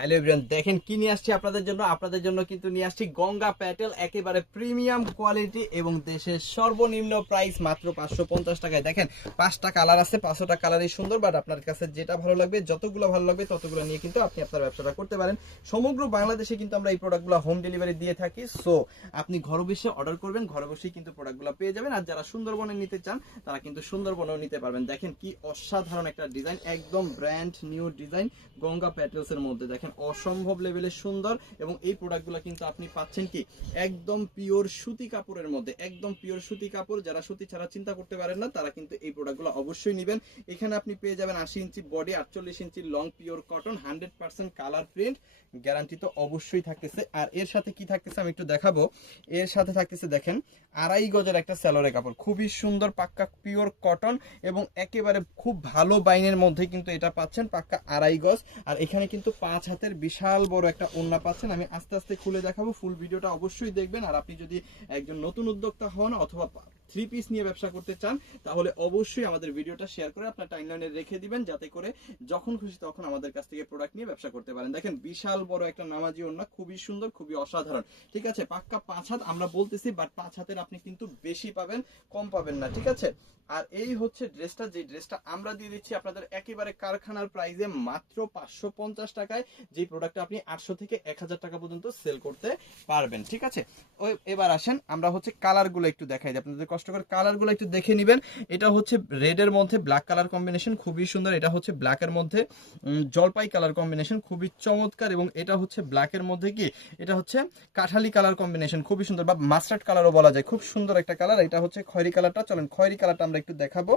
Hello everyone, দেখেন কি নিয়ে আসছি আপনাদের জন্য কিন্তু নিয়ে আসছি গঙ্গা প্যাটেল, একেবারে প্রিমিয়াম কোয়ালিটি এবং দেশের সর্বনিম্ন প্রাইস মাত্র 550 টাকায়। দেখেন 5টা কালার আছে, 5টা কালারই সুন্দর, বাট আপনার কাছে যেটা ভালো লাগবে, যতগুলো ভালো লাগবে ততগুলো নিয়ে কিন্তু আপনি আপনার ব্যবসাটা করতে পারেন। সমগ্র বাংলাদেশে কিন্তু আমরা এই প্রোডাক্টগুলো হোম ডেলিভারি দিয়ে থাকি। সো আপনি ঘরে বসে অর্ডার করবেন, ঘরে বসেই কিন্তু প্রোডাক্টগুলো পেয়ে যাবেন। আর যারা সুন্দরবনে নিতে চান তারা কিন্তু সুন্দরবনেও নিতে পারবেন। দেখেন কি অসাধারণ একটা ডিজাইন, একদম brand new design Ganga petals এর মধ্যে। দেখেন অসম্ভব লেভেলের সুন্দর, এবং এই প্রোডাক্টগুলো কিন্তু আপনি পাচ্ছেন কি একদম পিওর সুতি কাপড়ের মধ্যে, একদম পিওর সুতি কাপড়। যারা সুতি ছাড়া চিন্তা করতে পারেন না তারা কিন্তু এই প্রোডাক্টগুলো অবশ্যই নেবেন। এখানে আপনি পেয়ে যাবেন 80 inch body, 48 inch long, pure cotton, 100% colour print guarantee তো অবশ্যই থাকতেছে। আর এর সাথে কি থাকতেছে আমি একটু দেখাবো। এর সাথে থাকতেছে দেখেন 2.5 গজের একটা স্যালোরে কাপড়, খুবই সুন্দর, পাক্কা পিওর কটন এবং একেবারে খুব ভালো বাইনের মধ্যে কিন্তু এটা পাচ্ছেন, পাক্কা 2.5 গজ। আর এখানে কিন্তু 5 হাতের বিশাল বড় একটা ওড়না পাচ্ছেন। আমি আস্তে আস্তে খুলে দেখাবো, ফুল ভিডিওটা অবশ্যই দেখবেন। আর আপনি যদি একজন নতুন উদ্যোক্তা হন অথবা 3 পিস নিয়ে ব্যবসা করতে চান তাহলে অবশ্যই আমাদের ভিডিওটা শেয়ার করে আপনার টাইমলাইনে রেখে দিবেন, যাতে করে যখন খুশি তখন আমাদের কাছ থেকে প্রোডাক্ট নিয়ে ব্যবসা করতে পারেন। দেখেন বিশাল বড় একটা নামাজি ওড়না, খুবই সুন্দর, খুবই অসাধারণ। ঠিক আছে, পাক্কা 5 হাত আমরা বলতেছি, বাট 5 হাতের আপনি কিন্তু বেশি পাবেন, কম পাবেন না। ঠিক আছে, আর এই হচ্ছে ড্রেসটা, যে ড্রেসটা আমরা দিয়ে দিচ্ছি আপনাদের একেবারে কারখানার প্রাইসে মাত্র 550 টাকায়, যে প্রোডাক্টটা আপনি 800 থেকে 1000 টাকা পর্যন্ত সেল করতে পারবেন। ঠিক আছে, এবার আসেন আমরা হচ্ছে কালারগুলো একটু দেখাই দিই আপনাদের, কষ্ট করে কালারগুলো একটু দেখে নেবেন। এটা হচ্ছে রেডের মধ্যে ব্ল্যাক কালার কম্বিনেশন, খুবই সুন্দর। এটা হচ্ছে ব্ল্যাকের মধ্যে জলপাই কালার কম্বিনেশন, খুবই চমৎকার। এবং এটা হচ্ছে ব্ল্যাকের মধ্যে কি, এটা হচ্ছে কাঠালি কালার কম্বিনেশন, খুবই সুন্দর, বা মাস্টার্ড কালারও বলা যায়, খুব সুন্দর একটা কালার। এটা হচ্ছে খয়েরি কালারটা, চলেন খয়েরি কালারটা আমরা একটু দেখাবো।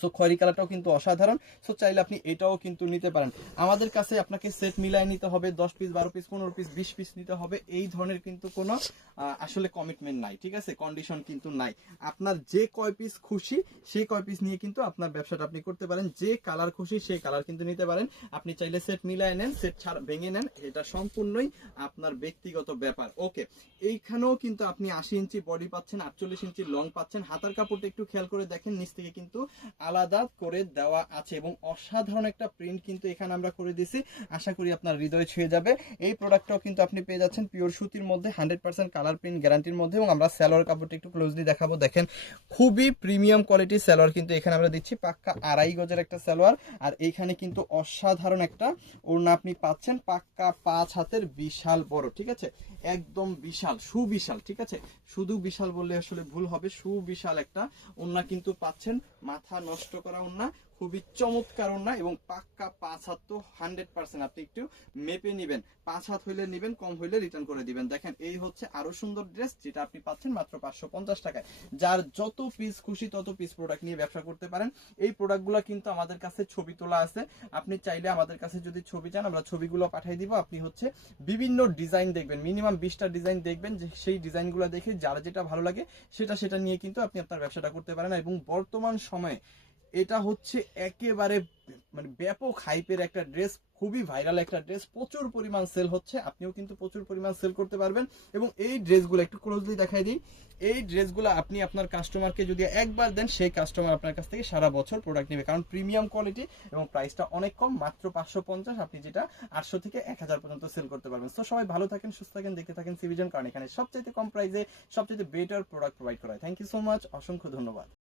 সো খয়েরি কালারটাও কিন্তু অসাধারণ। সো চাইলে আপনি এটাও কিন্তু নিতে পারেন। আমাদের কাছে আপনাকে সেট মিলাই নিতে হবে, 10 পিস, 12 পিস, 15 পিস, 20 পিস নিতে হবে, এই ধরনের কিন্তু কোনো আসলে কমিটমেন্ট নাই। ঠিক আছে, কন্ডিশন কিন্তু নাই। আপনার যে কয় পিস খুশি সেই কয় পিস নিয়ে কিন্তু আপনার ব্যবসাটা আপনি করতে পারেন। যে কালার খুশি সেই কালার কিন্তু নিতে পারেন। আপনি চাইলে সেট মিলাই নেন, সেট ছাড়া ভেঙে নেন, এটা সম্পূর্ণই আপনার ব্যক্তিগত ব্যাপার। ওকে, এইখানেও কিন্তু আপনি 80 ইঞ্চি বডি পাচ্ছেন, 48 ইঞ্চি লং পাচ্ছেন। হাতার কাপড়টা একটু খেয়াল করে দেখেন, নিচ থেকে কিন্তু আলাদা করে দেওয়া আছে এবং অসাধারণ একটা প্রিন্ট কিন্তু এখানে আমরা করে দিছি। আশা করি আপনার হৃদয় ছুঁয়ে যাবে। এই প্রোডাক্টটাও কিন্তু আপনি পেয়ে যাচ্ছেন পিওর সুতির মধ্যে, 100% কালার প্রিন্ট গ্যারান্টির মধ্যে। এবং আমরা সালোয়ার কাপড়টা একটু ক্লোজলি দেখাবো। দেখেন খুবই প্রিমিয়াম কোয়ালিটির সালোয়ার কিন্তু এখানে আমরা দিচ্ছি, পাক্কা 2.5 গজের একটা সালোয়ার। আর এইখানে কিন্তু অসাধারণ একটা ওড়না আপনি পাচ্ছেন, পাক্কা 5 হাতের বিশাল বড়। ঠিক আছে, একদম বিশাল, সুবিশাল। ঠিক আছে, শুধু বিশাল বললে আসলে ভুল হবে, সুবিশাল একটা ওড়না কিন্তু পাচ্ছেন, মাথা নষ্ট করা ওড়না, খুবই চমৎকার ওড়না। এবং পাক্কা 5 হাত তো 100%, আপনি একটু মেপে নেবেন, 5 হাত হইলে নেবেন, কম হইলে রিটার্ন করে দিবেন। দেখেন এই হচ্ছে আরো সুন্দর ড্রেস, যেটা আপনি পাচ্ছেন মাত্র 550 টাকায়। যার যত পিস খুশি তত পিস প্রোডাক্ট নিয়ে ব্যবসা করতে পারেন। এই প্রোডাক্টগুলো কিন্তু আমাদের কাছে ছবি তোলা আছে, আপনি চাইলে আমাদের কাছে যদি ছবি চান আমরা ছবিগুলো পাঠিয়ে দিব। আপনি হচ্ছে বিভিন্ন ডিজাইন দেখবেন, মিনিমাম 20টা ডিজাইন দেখবেন, যে সেই ডিজাইনগুলো দেখে যার যেটা ভালো লাগে সেটা নিয়ে কিন্তু আপনি আপনার ব্যবসাটা করতে পারেন। এবং বর্তমান সময়ে এটা হচ্ছে একেবারে মানে ব্যাপক হাইপের একটা ড্রেস, খুবই ভাইরাল একটা ড্রেস, প্রচুর পরিমাণ সেল হচ্ছে, আপনিও কিন্তু প্রচুর পরিমাণ সেল করতে পারবেন। এবং এই ড্রেসগুলো একটু ক্লোজলি দেখাই দিই। এই ড্রেসগুলো আপনি আপনার কাস্টমারকে যদি একবার দেন, সেই কাস্টমার আপনার কাছ থেকে সারা বছর প্রোডাক্ট নেবে, কারণ প্রিমিয়াম কোয়ালিটি এবং প্রাইসটা অনেক কম, মাত্র 550, আপনি যেটা 800 থেকে 1000 পর্যন্ত সেল করতে পারবেন। তো সবাই ভালো থাকেন, সুস্থ থাকেন, দেখতে থাকেন সিভিজন, কারণ এখানে সবচেয়ে কম প্রাইসে সবচেয়ে বেটার প্রোডাক্ট প্রোভাইড করা হয়। থ্যাংক ইউ সো মাচ, অসংখ্য ধন্যবাদ।